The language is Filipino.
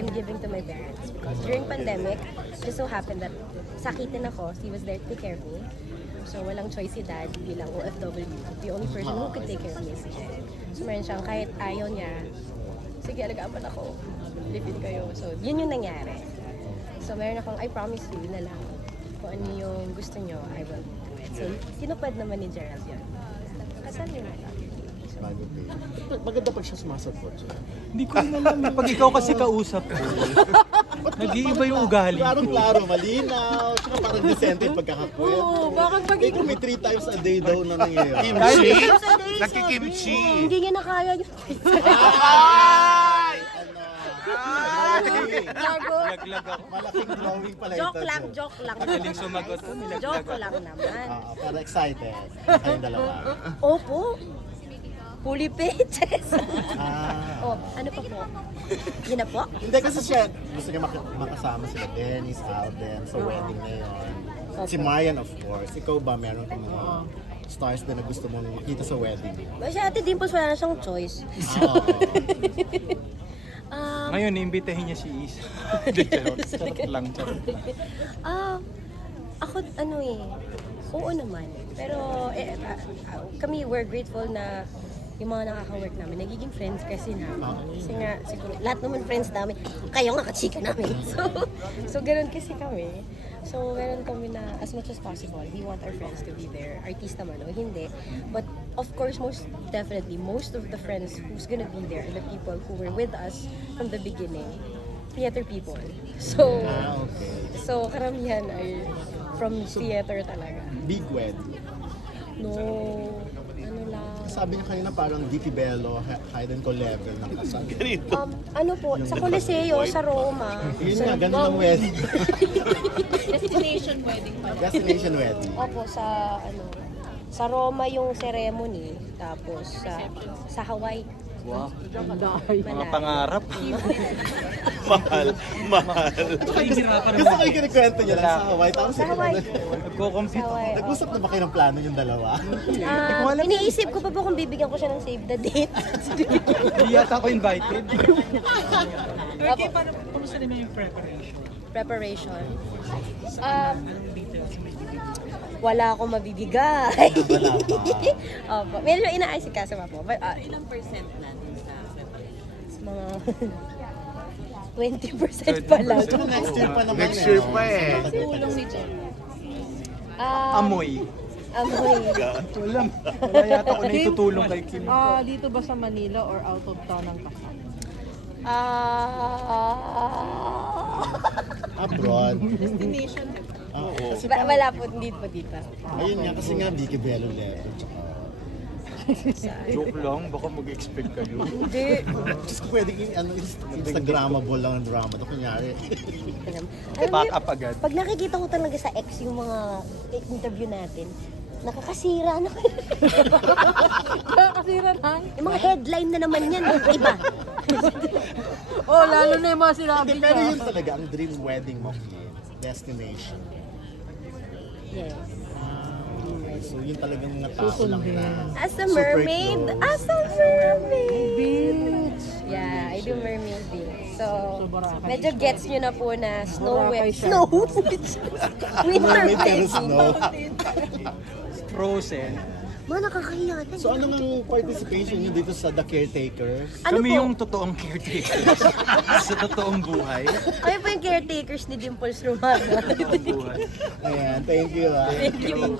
I'm giving to my parents. Because during pandemic, just so happened that sakitin ako, he was there to take care of me. So walang choice si dad bilang OFW. The only person who could take care of me is si Jen. So meron siyang kahit ayaw niya, sige, alagaan pa ako. Lipin kayo. So yun yung nangyari. So meron akong I promise you na lang kung ano yung gusto nyo, I will do it. So tinupad naman ni Gerald yun. Kasal yun na lang. Maganda pag siya sumasagot. Hindi ko rin alam. Pag ikaw kasi kausap ko, nag-iiba yung ugali. Klaro, malinaw. Tsaka parang decente yung pagkakakwet. Oo, bakit pag Kung may 3 times a day daw na nangyayari. Kimchi? Nakikimchi. Hindi niya na kaya yung Ay! Gago. Laglag ako. Malaking drawing pala ito. Joke lang, joke lang. Galing sumagot. Nilaglag Joke ako. lang naman. Pero excited. Kayong dalawa. Opo. Fully pages. Ah. Oh, ano pa po? Yun na po? Hindi kasi siya, gusto niya makasama sila Dennis, Alden, sa wedding na yun. Si Marian of course. Ikaw ba meron kang mga stars na gusto mong makita sa wedding? Si Ate Dimples wala na siyang choice. Ngayon, iimbitahin niya si Isa. Hindi, charot lang. Ako, ano oo naman. Pero kami, we're grateful na yung mga nakaka-work namin, nagiging friends kasi namin. Kasi nga, siguro, lahat naman friends namin, kayo nga kachika namin. So ganoon kasi kami. So, meron kami na, as much as possible, we want our friends to be there. Artista man o hindi. But, of course, most definitely, most of the friends who's gonna be there are the people who were with us from the beginning. Theater people. So, Okay. so karamihan ay from theater talaga. Big wedding. No, ano lang. Sabi niya kanina parang DT Bello, hide and call level ng kasal. Ano po, sa Coliseo, sa Roma. Yun nga, ganun ang wedding. destination wedding pala? Destination wedding. Opo, sa Roma yung ceremony, tapos sa Hawaii. Wow. Dahil. Mga pangarap. Mahal. Gusto ko yung kinikwento niya lang sa Hawaii. Tapos Sa Hawaii. Nagko-compete Sa ako. Hawaii. nag-usap na ba kayo ng plano yung dalawa? Iniisip ko pa po kung bibigyan ko siya ng save the date. Hindi yata ako invited. Okay, kumusta naman yung preparation? Preparation. Wala akong mabibigay. Wala pa. Opo. Medyo inaasikaso pa po. But, Ilang percent na sa preparation? mga 20% pa lang. Tsaka next year pa naman Next year pa eh. Tulong ni Jen. Amoy. Amoy. Wala yata ako na itutulong kay Kim. Dito ba sa Manila or out of town ang kasal? Abroad. Destination. Kasi parang, Wala po, hindi po dito. ayun nga, kasi nga DT Bello level. Joke lang, baka mag-expect kayo. Hindi. Just pwedeng Instagrammable lang ang drama. Ito kunyari. Alam Back niyo, up agad. pag nakikita ko talaga sa ex yung mga interview natin, nakakasira na. Nakakasira na. Yung mga headline na naman yan, iba. Lalo na yung mga sinabi Pero niya. yun talaga ang dream wedding mo, Kim. Destination. Yes. So yun talagang mga tao lang na As a super mermaid, close. as a mermaid. Beach. Yeah, I do mermaiding. So, Boracay. medyo gets nyo na po na snow Boracay wet. siya. Snow wet. Winter Mermaid pero wet. snow. Frozen. Mga nakakahiya na. So ano ngang participation niyo dito sa The Caretakers? Ano Kami po? yung totoong caretakers sa totoong buhay. Kami po yung caretakers ni Dimples Romano. Totoong buhay. Ayan, thank you. Thank you.